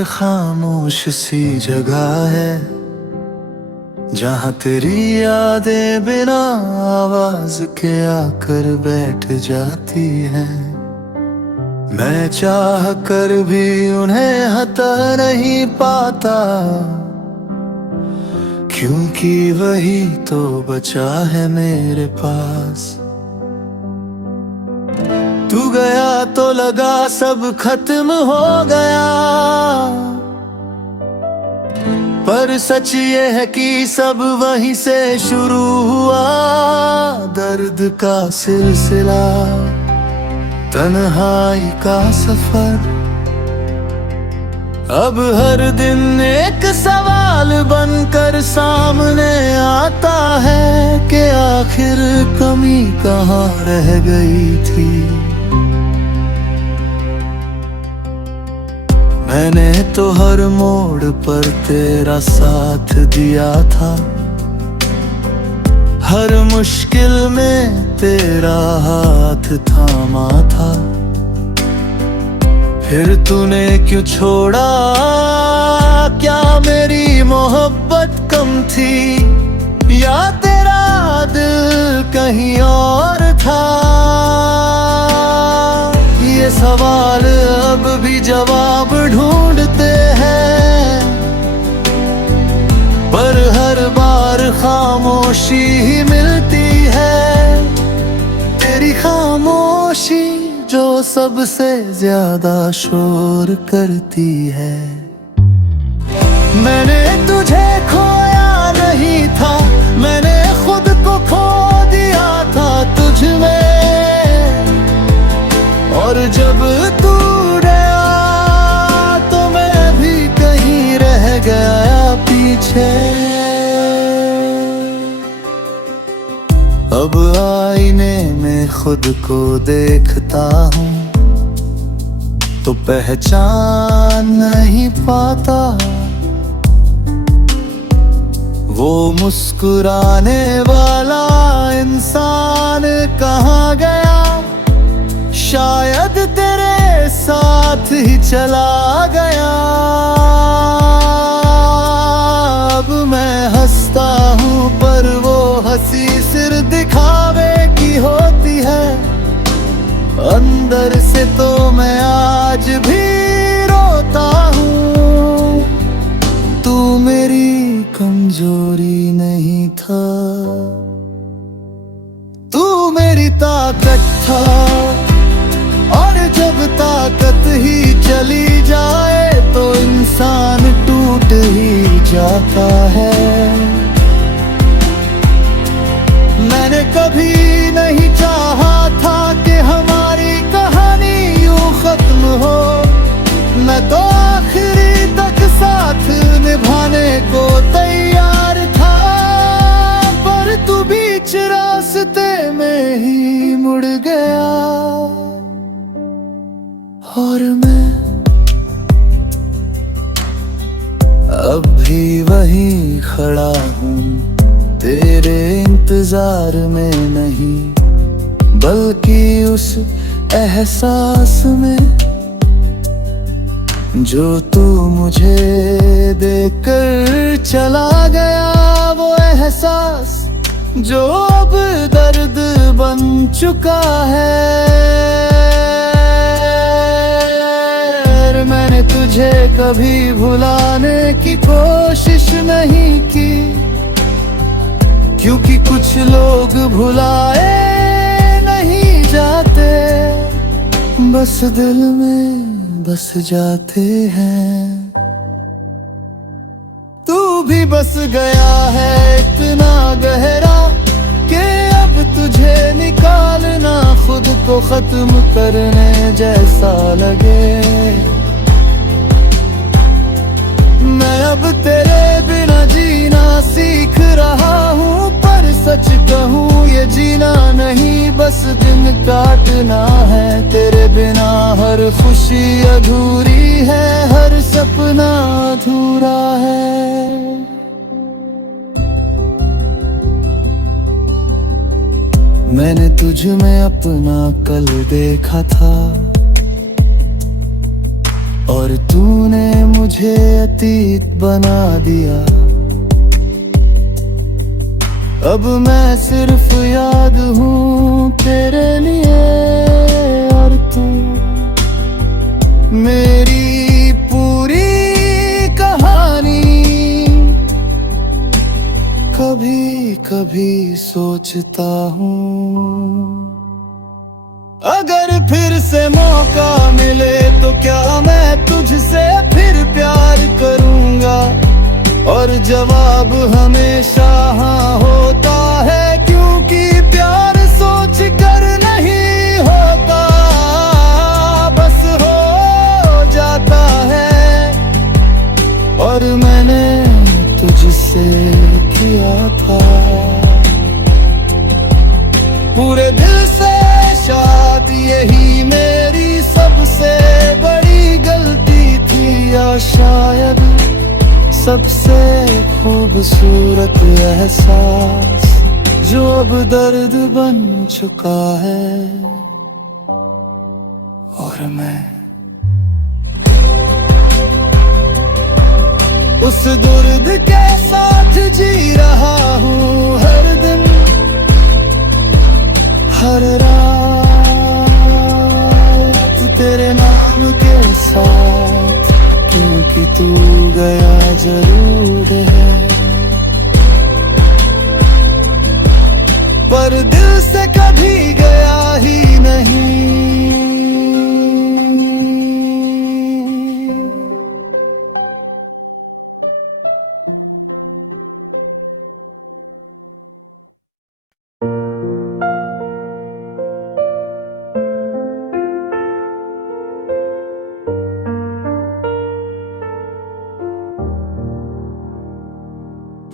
खामोश सी जगह है जहाँ तेरी यादें बिना आवाज के आकर बैठ जाती हैं। मैं चाह कर भी उन्हें हटा नहीं पाता, क्योंकि वही तो बचा है मेरे पास। तू गया तो लगा सब खत्म हो गया, पर सच ये है कि सब वहीं से शुरू हुआ। दर्द का सिलसिला, तन्हाई का सफर, अब हर दिन एक सवाल बनकर सामने आता है कि आखिर कमी कहाँ रह गई थी। मैंने तो हर मोड़ पर तेरा साथ दिया था, हर मुश्किल में तेरा हाथ थामा था। फिर तूने क्यों छोड़ा? क्या मेरी मोहब्बत कम थी, या तेरा दिल कहीं और था? ये सवाल अब भी जवाब ढूंढते हैं, पर हर बार खामोशी ही मिलती है। तेरी खामोशी जो सबसे ज्यादा शोर करती है। मैंने तुझे खोया नहीं था, मैंने खुद को खो दिया था तुझ में। और जब तू गया तो मैं भी कहीं रह गया पीछे। अब आईने में खुद को देखता हूँ तो पहचान नहीं पाता। वो मुस्कुराने वाला इंसान कहाँ गया? शायद तेरे साथ ही चला गया। अब मैं हंसता हूँ पर वो हंसी सिर्फ दिखावे की होती है। अंदर से तो मैं आज भी रोता हूँ। तू मेरी कमजोरी नहीं था, तू मेरी ताकत था। और जब ताकत ही चली जाए तो इंसान टूट ही जाता है। मैंने कभी नहीं चाहा था कि हमारी कहानी यूं खत्म हो। मैं तो आखिरी तक साथ निभाने को तैयार था, पर तू बीच रास्ते में ही मुड़ गया। और मैं अब भी वहीं खड़ा हूँ, तेरे इंतजार में नहीं बल्कि उस एहसास में जो तू मुझे देकर चला गया। वो एहसास जो अब दर्द बन चुका है। मैंने तुझे कभी भुलाने की कोशिश नहीं की, क्योंकि कुछ लोग भुलाए नहीं जाते, बस दिल में बस जाते हैं। तू भी बस गया है इतना गहरा कि अब तुझे निकालना खुद को खत्म करने जैसा लगे। मैं अब तेरे बिना जीना सीख रहा हूँ, पर सच कहूँ ये जीना नहीं बस दिन काटना है। तेरे बिना हर खुशी अधूरी है, हर सपना अधूरा है। मैंने तुझ में अपना कल देखा था, और तूने मुझे अतीत बना दिया। अब मैं सिर्फ याद हूँ तेरे लिए, और तू मेरी पूरी कहानी। कभी कभी सोचता हूँ, अगर फिर से मौका मिले तो क्या मैं तुझसे फिर प्यार करूँगा। और जवाब हमेशा हाँ होता है, क्योंकि प्यार सोच कर नहीं होता, बस हो जाता है। और मैंने तुझसे किया था पूरे दिल से शायद यही मेरी सबसे बड़ी गलती थी, या शायद सबसे खूबसूरत एहसास जो अब दर्द बन चुका है। और मैं उस दर्द के साथ जी रहा हूँ, हर दिन हर रात तेरे नाम के साथ, क्योंकि तू गया जरूर है, पर दिल से कभी गया ही नहीं।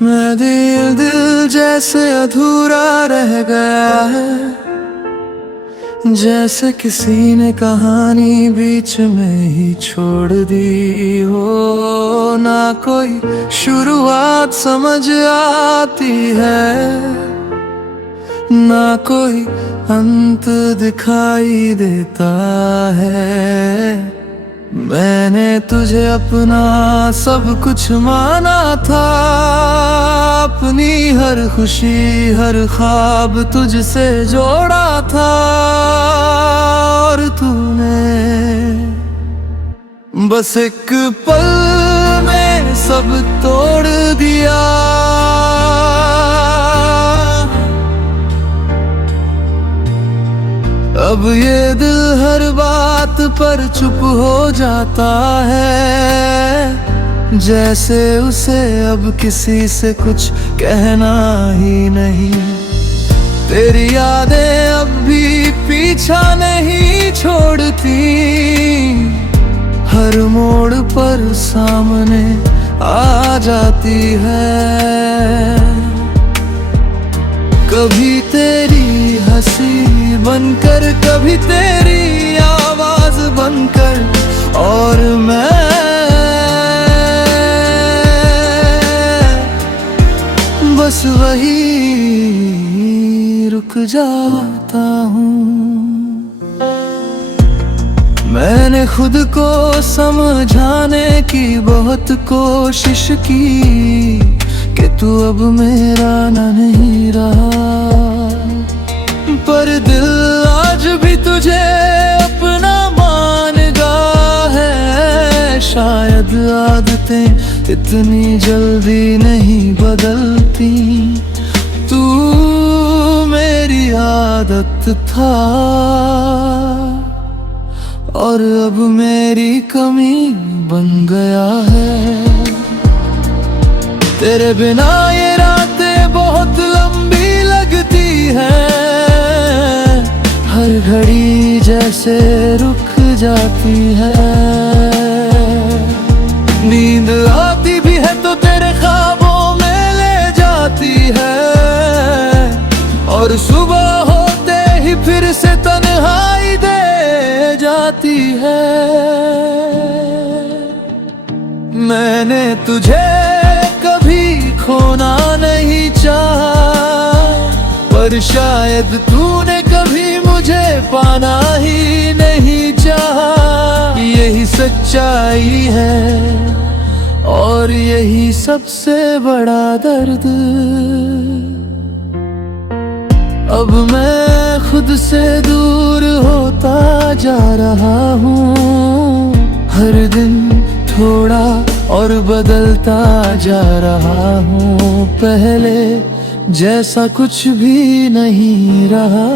मैं दिल जैसे अधूरा रह गया है, जैसे किसी ने कहानी बीच में ही छोड़ दी हो। ना कोई शुरुआत समझ आती है, ना कोई अंत दिखाई देता है। मैंने तुझे अपना सब कुछ माना था, अपनी हर खुशी हर ख्वाब तुझसे जोड़ा था, और तूने बस एक पल में सब तोड़ दिया। अब ये दिल हर बात पर चुप हो जाता है, जैसे उसे अब किसी से कुछ कहना ही नहीं। तेरी यादें अब भी पीछा नहीं छोड़ती, हर मोड़ पर सामने आ जाती है। कभी तेरी हंसी बनकर, कभी तेरी आवाज बनकर, और मैं बस वही रुक जाता हूँ। मैंने खुद को समझाने की बहुत कोशिश की कि तू अब मेरा ना नहीं रहा, पर दिल आज भी तुझे अपना मानता है। शायद आदतें इतनी जल्दी नहीं बदलती, तू मेरी आदत था, और अब मेरी कमी बन गया है। तेरे बिना ये रातें बहुत लंबी लगती हैं, हर घड़ी जैसे रुक जाती है। नींद आती भी है तो तेरे ख्वाबों में ले जाती है, और सुबह होते ही फिर से तन्हाई दे जाती है। मैंने तुझे खोना नहीं चाहा, पर शायद तूने कभी मुझे पाना ही नहीं चाहा। ये यही सच्चाई है और यही सबसे बड़ा दर्द। अब मैं खुद से दूर होता जा रहा हूँ, हर दिन थोड़ा और बदलता जा रहा हूँ। पहले जैसा कुछ भी नहीं रहा।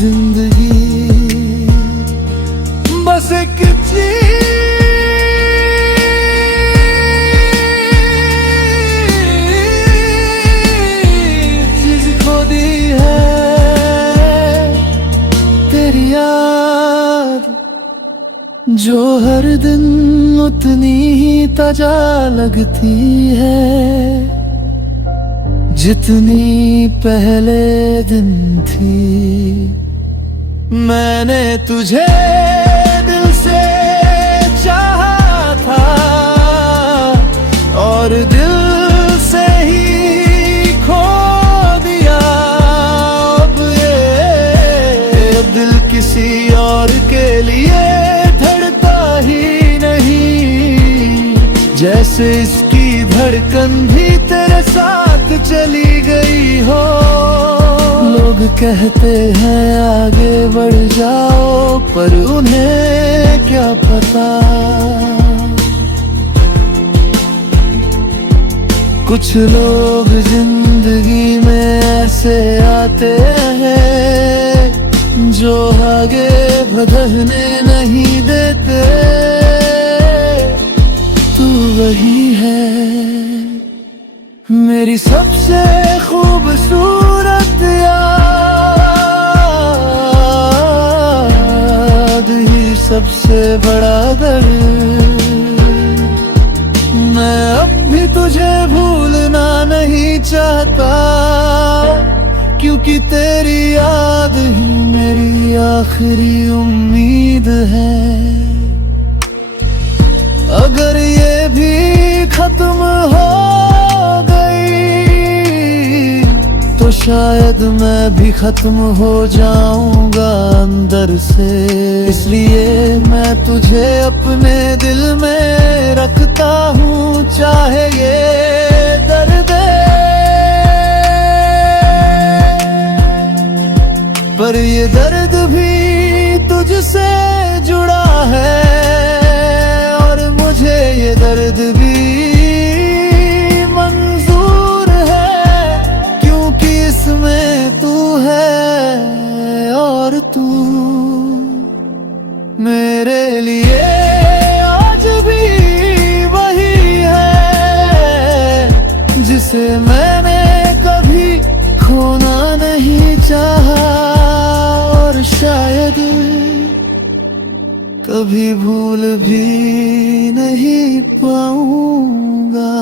जिंदगी बस एक चीज खो दी है, तेरी याद जो हर दिन उतनी ही ताजा लगती है जितनी पहले दिन थी। मैंने तुझे दिल से चाहा था और दिल से ही खो दिया। अब ये दिल किसी और के लिए धड़कता ही नहीं, जैसे इसकी धड़कन भी तेरे साथ चली गई हो। लोग कहते हैं आगे बढ़ जाओ, पर उन्हें क्या पता कुछ लोग जिंदगी में ऐसे आते हैं जो आगे बढ़ने नहीं देते। तू वही है मेरी सबसे खूबसूरत याद, ही सबसे बड़ा दर्द। मैं अब भी तुझे भूलना नहीं चाहता, क्योंकि तेरी याद ही मेरी आखिरी उम्मीद है। अगर ये भी खत्म हो तो शायद मैं भी खत्म हो जाऊंगा अंदर से। इसलिए मैं तुझे अपने दिल में रखता हूँ, चाहे ये दर्द पर ये दर्द भी तुझसे जुड़ा है और मुझे ये दर्द भी में तू है और तू मेरे लिए आज भी वही है जिसे मैंने कभी खोना नहीं चाहा और शायद कभी भूल भी नहीं पाऊंगा।